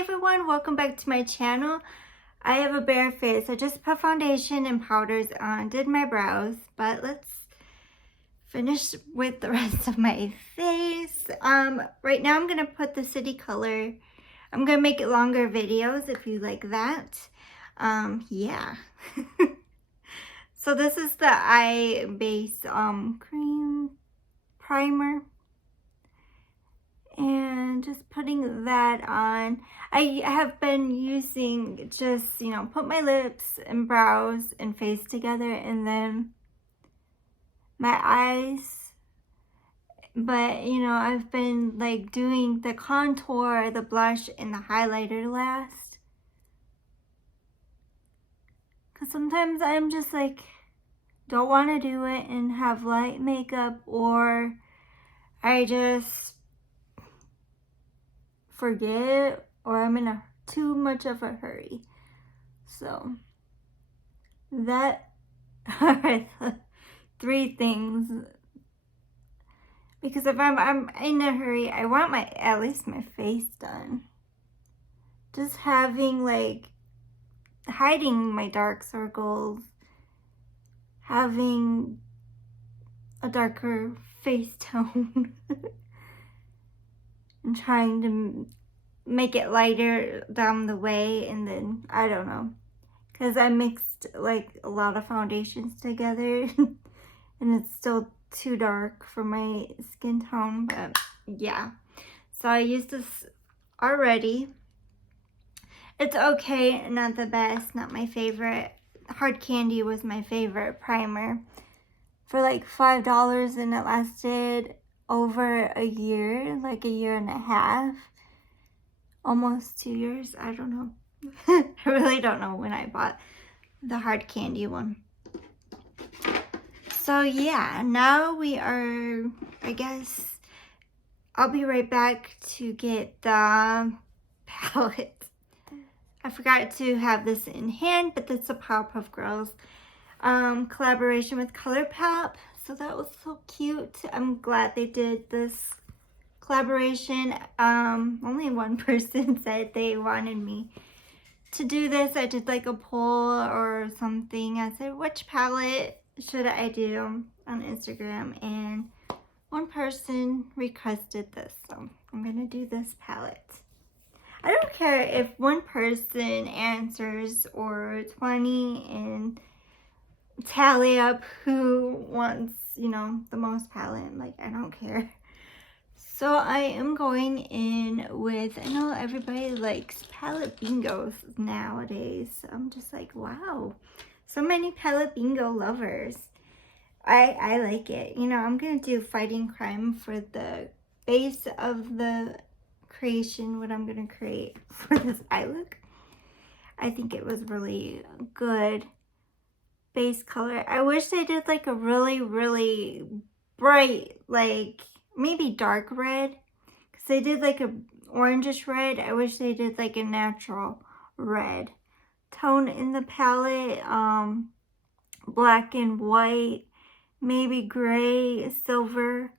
everyone, welcome back to my channel. I have a bare face. I just put foundation and powders on, did my brows, but let's finish with the rest of my face. Right now I'm gonna put the city color. I'm gonna make it longer videos if you like that. Yeah. So this is the eye base cream primer. And just putting that on. I have been using just, put my lips and brows and face together and then my eyes. But, I've been like doing the contour, the blush, and the highlighter last. Because sometimes I'm just like, don't want to do it and have light makeup, or I just forget, or I'm in too much of a hurry. So that are the three things. Because if I'm in a hurry, I want at least my face done. Just having hiding my dark circles, having a darker face tone. And trying to make it lighter down the way, and then I don't know, because I mixed a lot of foundations together and it's still too dark for my skin tone. But yeah, so I used this already. It's okay, not the best, not my favorite. Hard Candy was my favorite primer for like $5, and it lasted over a year, like a year and a half, almost 2 years. I don't know. I really don't know when I bought the Hard Candy one. So yeah, now we are, I guess, I'll be right back to get the palette. I forgot to have this in hand, but that's a Powerpuff Girls collaboration with ColourPop. So that was so cute. I'm glad they did this collaboration. Only one person said they wanted me to do this. I did like a poll or something. I said, which palette should I do on Instagram? And one person requested this, so I'm gonna do this palette. I don't care if one person answers or 20 and tally up who wants, the most palette. Like, I don't care. So I am going in with, I know everybody likes palette bingos nowadays. I'm just like, wow, so many palette bingo lovers. I like it. I'm going to do Fighting Crime for the base of the creation, what I'm going to create for this eye look. I think it was really good base color. I wish they did like a really, really bright, like maybe dark red, because they did like a orangish red. I wish they did like a natural red tone in the palette. Black and white, maybe gray, silver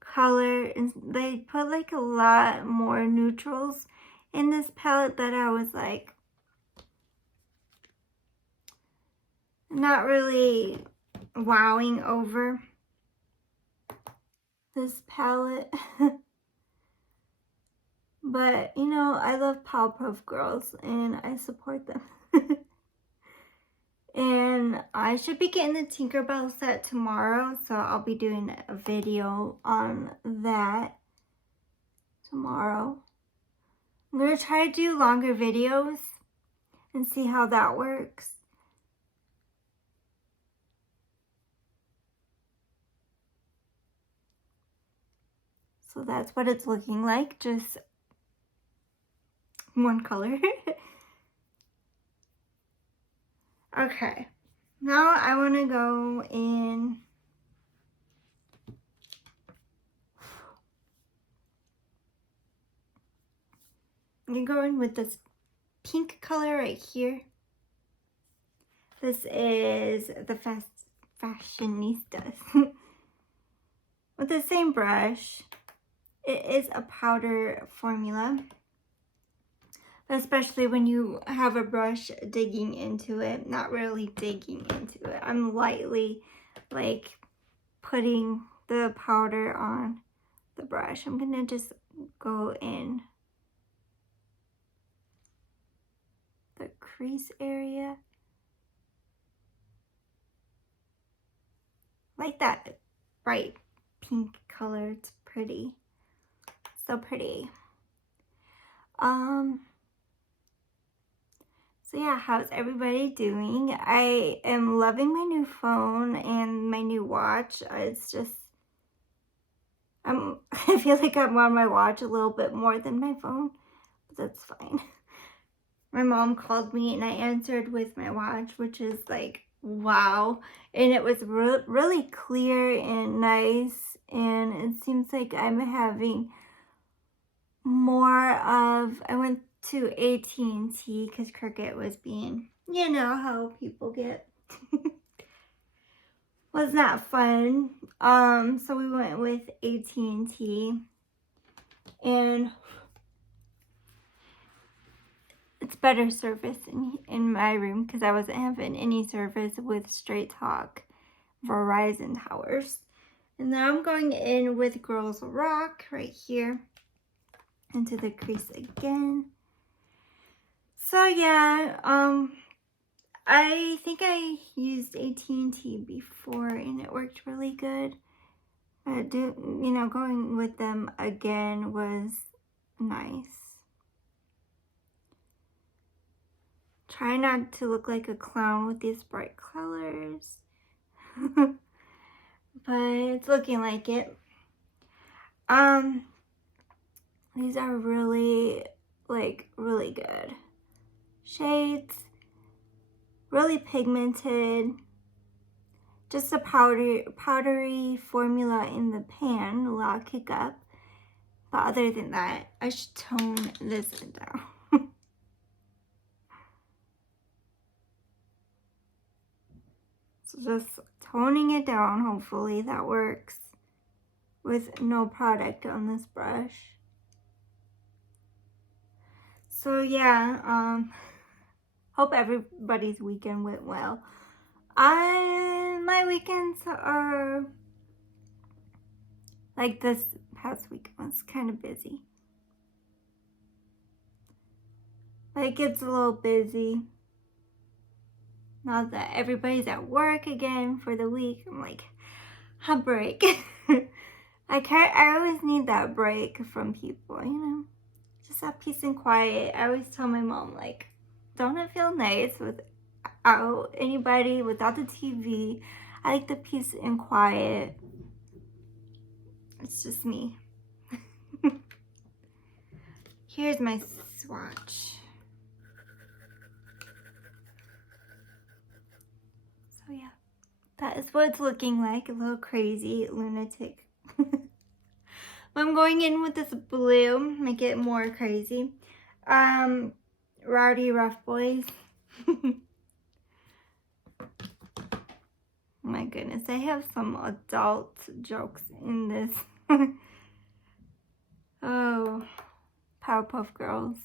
color, and they put like a lot more neutrals in this palette that I was like not really wowing over this palette. But I love Powerpuff Girls and I support them. And I should be getting the Tinkerbell set tomorrow, so I'll be doing a video on that tomorrow. I'm going to try to do longer videos and see how that works. So that's what it's looking like, just one color. Okay, now I want to go in I'm going with this pink color right here. This is the Fashionistas. With the same brush. It is a powder formula. especially when you have a brush digging into it. Not really digging into it. I'm lightly like putting the powder on the brush. I'm gonna just go in the crease area. Like that bright pink color. It's pretty. So pretty. So yeah, how's everybody doing? I am loving my new phone and my new watch. It's just, I feel like I'm on my watch a little bit more than my phone, but that's fine. My mom called me and I answered with my watch, which is like, wow. And it was really clear and nice. And it seems like I'm having more of, I went to AT&T because Cricket was being, you know how people get. Was not fun. So we went with AT&T, and it's better service in my room because I wasn't having any service with Straight Talk Verizon towers. And now I'm going in with Girls Rock right here into the crease again. So yeah, I think I used AT&T before and it worked really good. But going with them again was nice. Try not to look like a clown with these bright colors. But it's looking like it. These are really good shades. Really pigmented. Just a powdery formula in the pan. A lot of kick up. But other than that, I should tone this down. So just toning it down. Hopefully that works with no product on this brush. So yeah, hope everybody's weekend went well. My weekends are like this past week was kind of busy. Like it's a little busy. Now that everybody's at work again for the week, I'm like, a break. I always need that break from people, you know? Just that peace and quiet. I always tell my mom, like, don't it feel nice without anybody, without the TV? I like the peace and quiet. It's just me. Here's my swatch. So yeah, that is what it's looking like. A little crazy, lunatic. I'm going in with this blue, make it more crazy. Rowdy Rough Boys. My goodness, I have some adult jokes in this. Oh, Powerpuff Girls.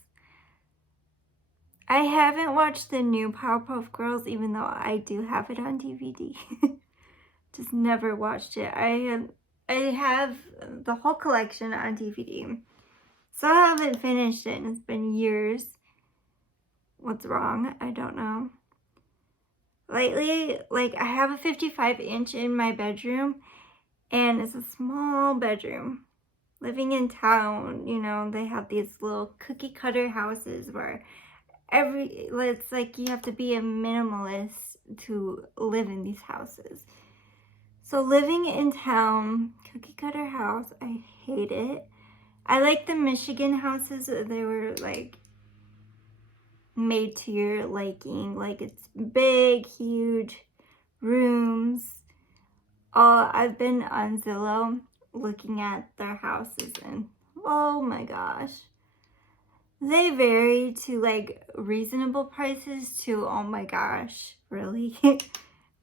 I haven't watched the new Powerpuff Girls, even though I do have it on DVD. Just never watched it. I have the whole collection on DVD. So I haven't finished it, and it's been years. What's wrong? I don't know. Lately, like, I have a 55-inch in my bedroom, and it's a small bedroom. Living in town, you know, they have these little cookie cutter houses where it's like you have to be a minimalist to live in these houses. So living in town, cookie cutter house, I hate it. I like the Michigan houses. They were like made to your liking. Like it's big, huge rooms. I've been on Zillow looking at their houses and oh my gosh. They vary to like reasonable prices to oh my gosh, really?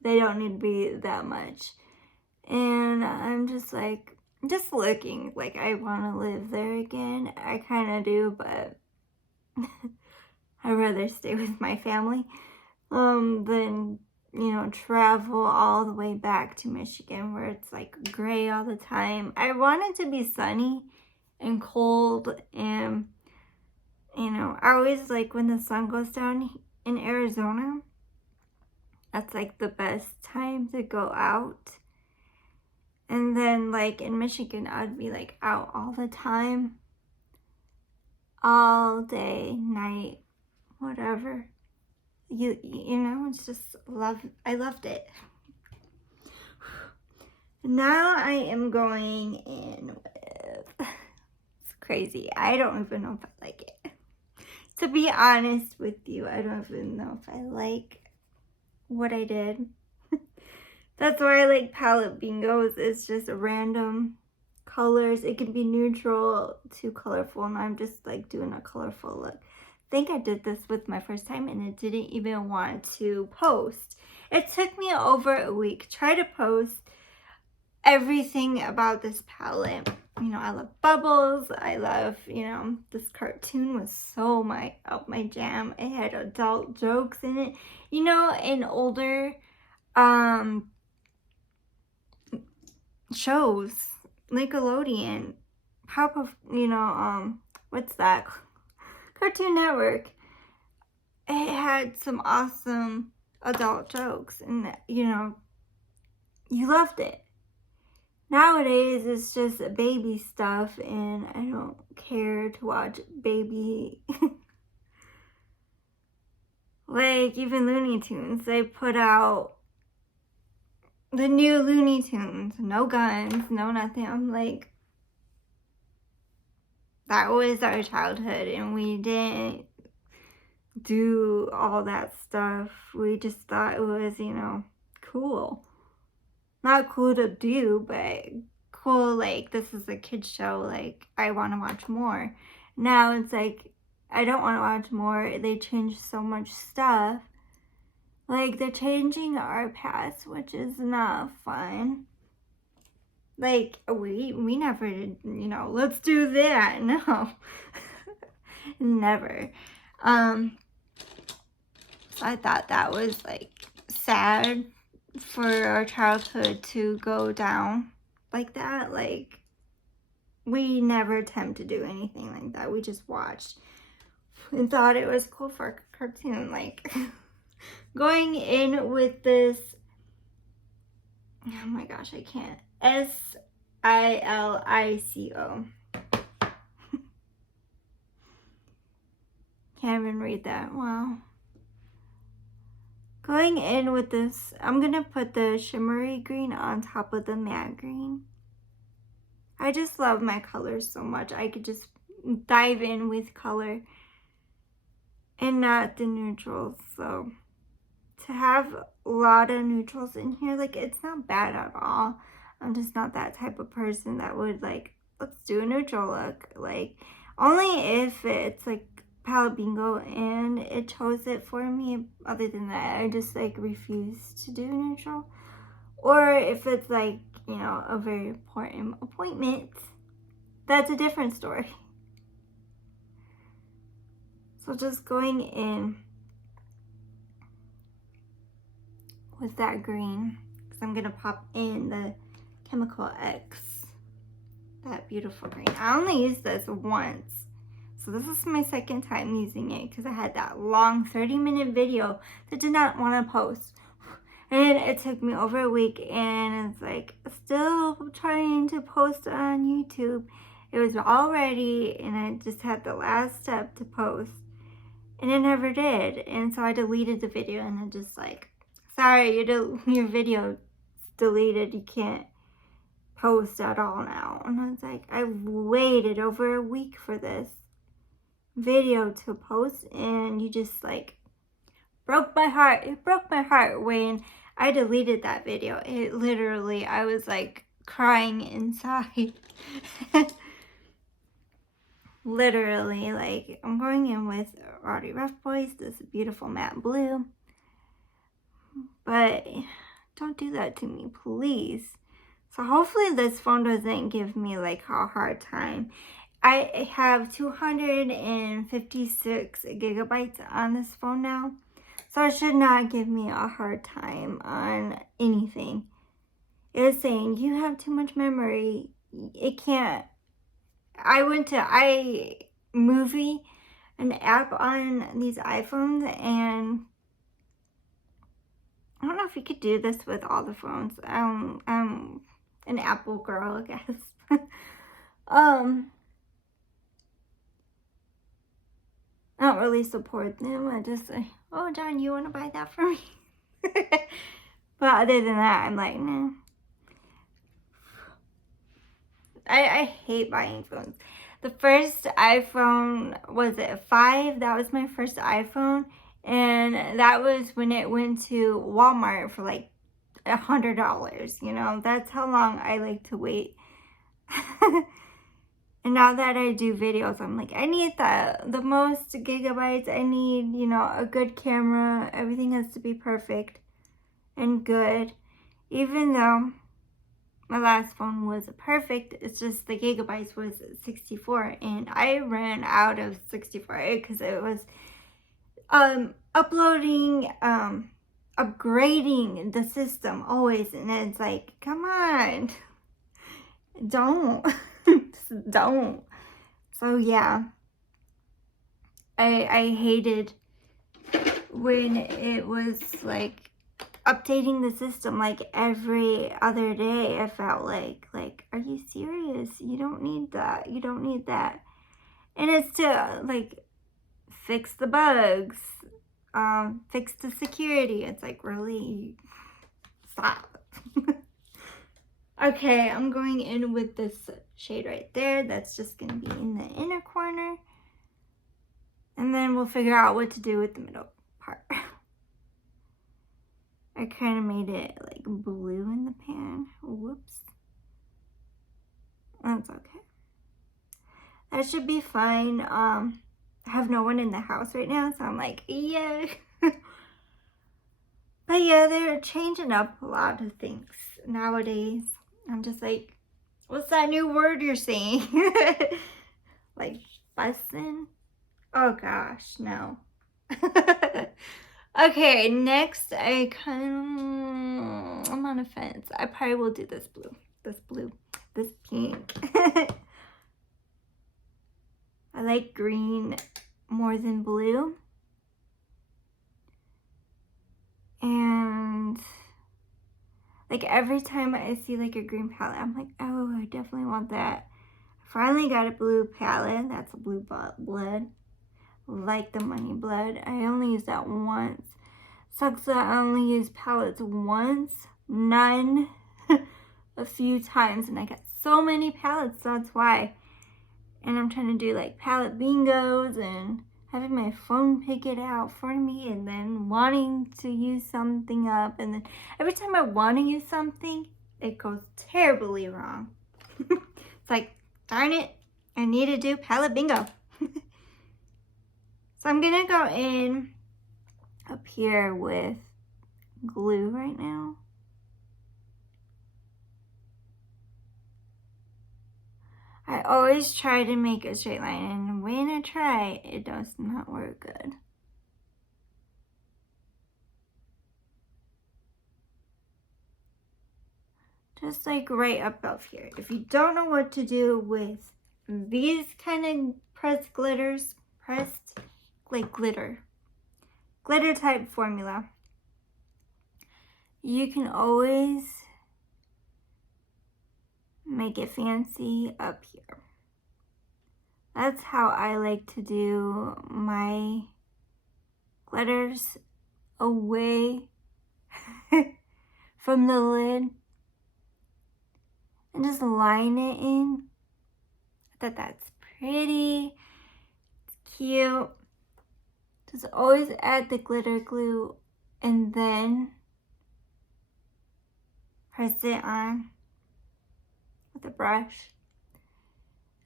They don't need to be that much. And I'm just like, just looking like I want to live there again. I kind of do, but I'd rather stay with my family than, you know, travel all the way back to Michigan where it's like gray all the time. I want it to be sunny and cold, and, you know, I always like when the sun goes down in Arizona. That's like the best time to go out. And then like in Michigan, I'd be like out all the time, all day, night, whatever. You know, it's just I loved it. Now I am going in with, it's crazy. I don't even know if I like it. To be honest with you, I don't even know if I like what I did. That's why I like palette bingos. It's just random colors. It can be neutral to colorful, and I'm just like doing a colorful look. I think I did this with my first time, and it didn't even want to post. It took me over a week. Try to post everything about this palette. You know, I love bubbles. I love, you know, this cartoon was so my jam. It had adult jokes in it. You know, in older shows, Nickelodeon, powerpuff, you know, what's that? Cartoon Network. It had some awesome adult jokes, and you know, you loved it. Nowadays, it's just baby stuff, and I don't care to watch baby. Like, even Looney Tunes, they put out the new Looney Tunes, no guns, no nothing. I'm like, that was our childhood, and we didn't do all that stuff. We just thought it was, you know, cool. Not cool to do, but cool, like, this is a kid's show, like, I want to watch more. Now it's like, I don't want to watch more. They changed so much stuff. Like, they're changing our past, which is not fun. Like, we never did, you know, let's do that. No. Never. So I thought that was, like, sad for our childhood to go down like that. Like, we never attempt to do anything like that. We just watched and thought it was cool for a cartoon. Like, going in with this, oh my gosh, I can't, SILICO. Can't even read that. Wow. Going in with this, I'm gonna put the shimmery green on top of the matte green. I just love my colors so much. I could just dive in with color and not the neutrals. So to have a lot of neutrals in here, like, it's not bad at all. I'm just not that type of person that would like, let's do a neutral look. Like, only if it's like palette bingo and it chose it for me. Other than that, I just like refuse to do neutral. Or if it's like, you know, a very important appointment, that's a different story. So just going in with that green, because I'm gonna pop in the Chemical X, that beautiful green. I only used this once, so this is my second time using it, because I had that long 30-minute video that did not want to post, and it took me over a week, and it's like still trying to post on YouTube. It was all ready, and I just had the last step to post, and it never did. And so I deleted the video, and it just like, sorry, your video is deleted, you can't post at all now. And I was like, I waited over a week for this video to post, and you just like broke my heart. It broke my heart when I deleted that video. It literally, I was like crying inside. Literally, like, I'm going in with Roddy Rough Boys, this beautiful matte blue. But don't do that to me, please. So hopefully this phone doesn't give me like a hard time. I have 256 gigabytes on this phone now. So it should not give me a hard time on anything. It is saying you have too much memory. It can't. I went to iMovie, an app on these iPhones, and I don't know if you could do this with all the phones. I'm an Apple girl, I guess. I don't really support them. I just say, oh, John, you want to buy that for me? But other than that, I'm like, no. I hate buying phones. The first iPhone, was it 5? That was my first iPhone. And that was when it went to Walmart for like $100. You know, that's how long I like to wait. And now that I do videos, I'm like, I need the most gigabytes. I need, you know, a good camera. Everything has to be perfect and good. Even though my last phone was perfect, it's just the gigabytes was 64. And I ran out of 64 because it was uploading, upgrading the system always. And it's like, come on, don't. Just don't. So yeah, I hated when it was like updating the system like every other day. I felt like, are you serious? You don't need that. You don't need that. And it's to like fix the bugs, fix the security. It's like, really, stop. Okay, I'm going in with this shade right there. That's just going to be in the inner corner. And then we'll figure out what to do with the middle part. I kind of made it like blue in the pan. Whoops. That's okay. That should be fine. I have no one in the house right now, so I'm like, yeah. But yeah, they're changing up a lot of things nowadays. I'm just like, what's that new word you're saying? Like, bussin'? Oh gosh, no. Okay, next I'm on a fence. I probably will do this blue, this pink. I like green more than blue. And like every time I see like a green palette, I'm like, oh, I definitely want that. Finally got a blue palette. That's a blue blood. Like the money blood. I only use that once. Sucks that I only use palettes once. None. A few times. And I got so many palettes. That's why. And I'm trying to do like palette bingos and having my phone pick it out for me, and then wanting to use something up, and then every time I want to use something, it goes terribly wrong. It's like, darn it, I need to do palette bingo. So I'm gonna go in up here with glue right now. I always try to make a straight line, and when I try, it does not work good. Just like right above here. If you don't know what to do with these kind of pressed like glitter type formula, you can always make it fancy up here. That's how I like to do my glitters, away from the lid, and just line it in. I thought that's pretty, it's cute. Just always add the glitter glue and then press it on with a brush.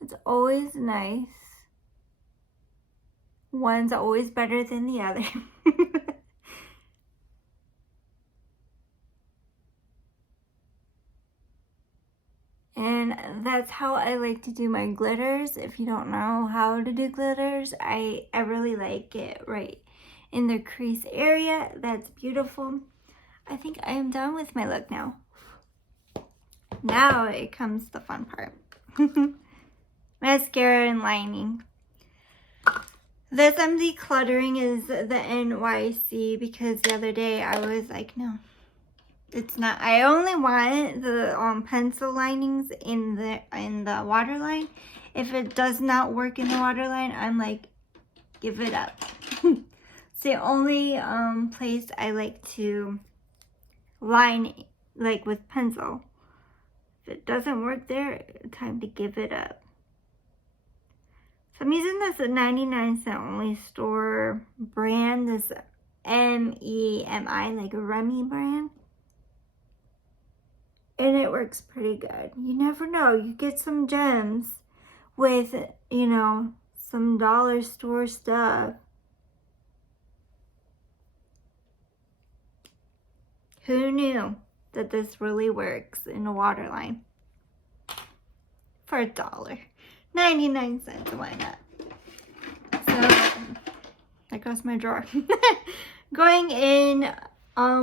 It's always nice. One's always better than the other. And that's how I like to do my glitters. If you don't know how to do glitters, I really like it right in the crease area. That's beautiful. I think I am done with my look now. Now it comes the fun part. Mascara and lining. This I'm decluttering is the NYC because the other day I was like, no, it's not. I only want the pencil linings in the waterline. If it does not work in the waterline, I'm like, give it up. It's the only place I like to line like with pencil. If it doesn't work there, time to give it up. So I'm using this 99-cent only store brand, this MEMI, like a Remy brand. And it works pretty good. You never know. You get some gems with, you know, some dollar store stuff. Who knew that this really works in a waterline? For $1. 99 cents, why not? So, there goes my drawer. Going in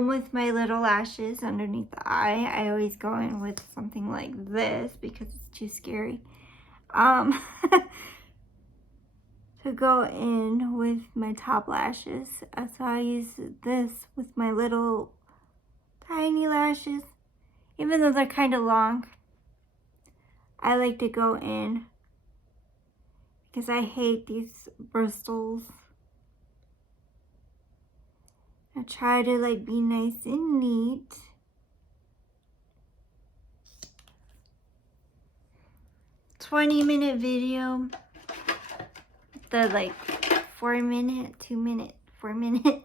with my little lashes underneath the eye. I always go in with something like this because it's too scary. To go in with my top lashes. So I use this with my little tiny lashes. Even though they're kind of long, I like to go in because I hate these bristles. I try to like be nice and neat. "20-minute video." The like 4-minute, 2-minute, 4-minute.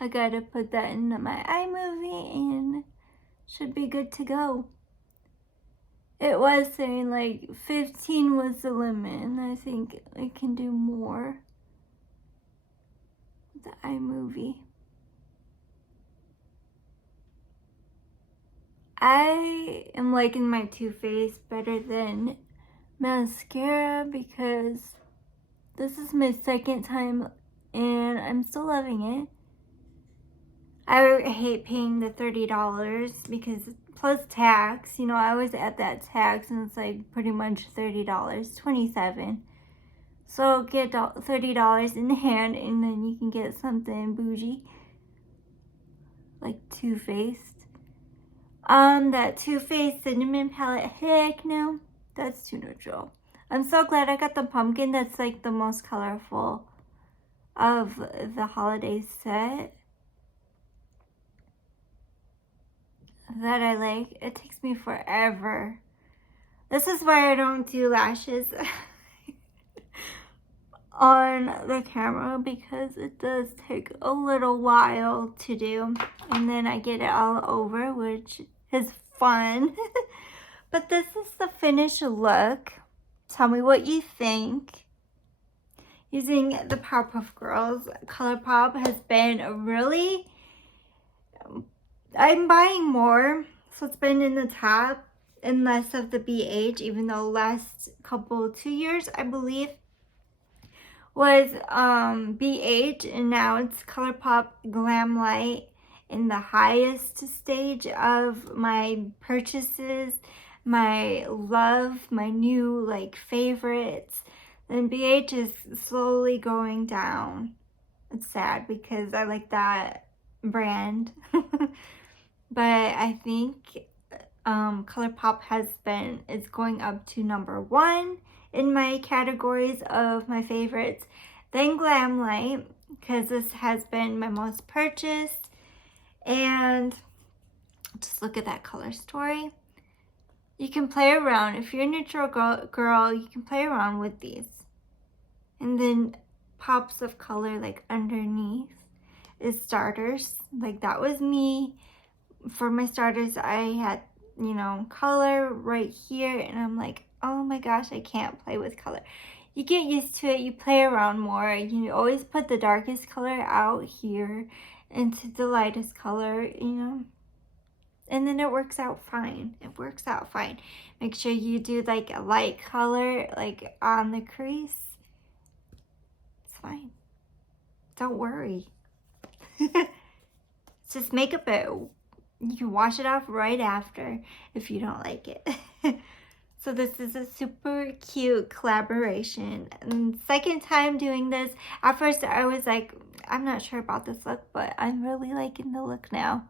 I gotta put that into my iMovie and should be good to go. It was saying like 15 was the limit, and I think I can do more with the iMovie. I am liking my Too Faced better than mascara because this is my second time and I'm still loving it. I hate paying the $30 because plus tax, you know, I always add that tax and it's like pretty much $30, $27. So get $30 in hand and then you can get something bougie like Too Faced. That Too Faced cinnamon palette, heck no, that's too neutral. I'm so glad I got the pumpkin. That's like the most colorful of the holiday set that I like. It takes me forever. This is why I don't do lashes on the camera because it does take a little while to do. And then I get it all over, which is fun. But this is the finished look. Tell me what you think. Using the Powerpuff Girls ColourPop has been really, I'm buying more, so it's been in the top and less of the BH, even though last 2 years, I believe, was BH, and now it's ColourPop Glam Light in the highest stage of my purchases, my love, my new like favorites. Then BH is slowly going down. It's sad because I like that brand. But I think ColourPop is going up to #1 in my categories of my favorites. Then Glam Light, because this has been my most purchased. And just look at that color story. You can play around. If you're a neutral girl, you can play around with these. And then pops of color like underneath is starters. Like that was me. For my starters, I had, you know, color right here. And I'm like, oh my gosh, I can't play with color. You get used to it. You play around more. You always put the darkest color out here into the lightest color, you know. And then it works out fine. It works out fine. Make sure you do like a light color, like on the crease. It's fine. Don't worry. It's just makeup. You can wash it off right after if you don't like it. So this is a super cute collaboration. And second time doing this. At first I was like, I'm not sure about this look, but I'm really liking the look now.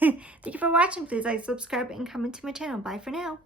Thank you for watching. Please like, subscribe, and comment to my channel. Bye for now.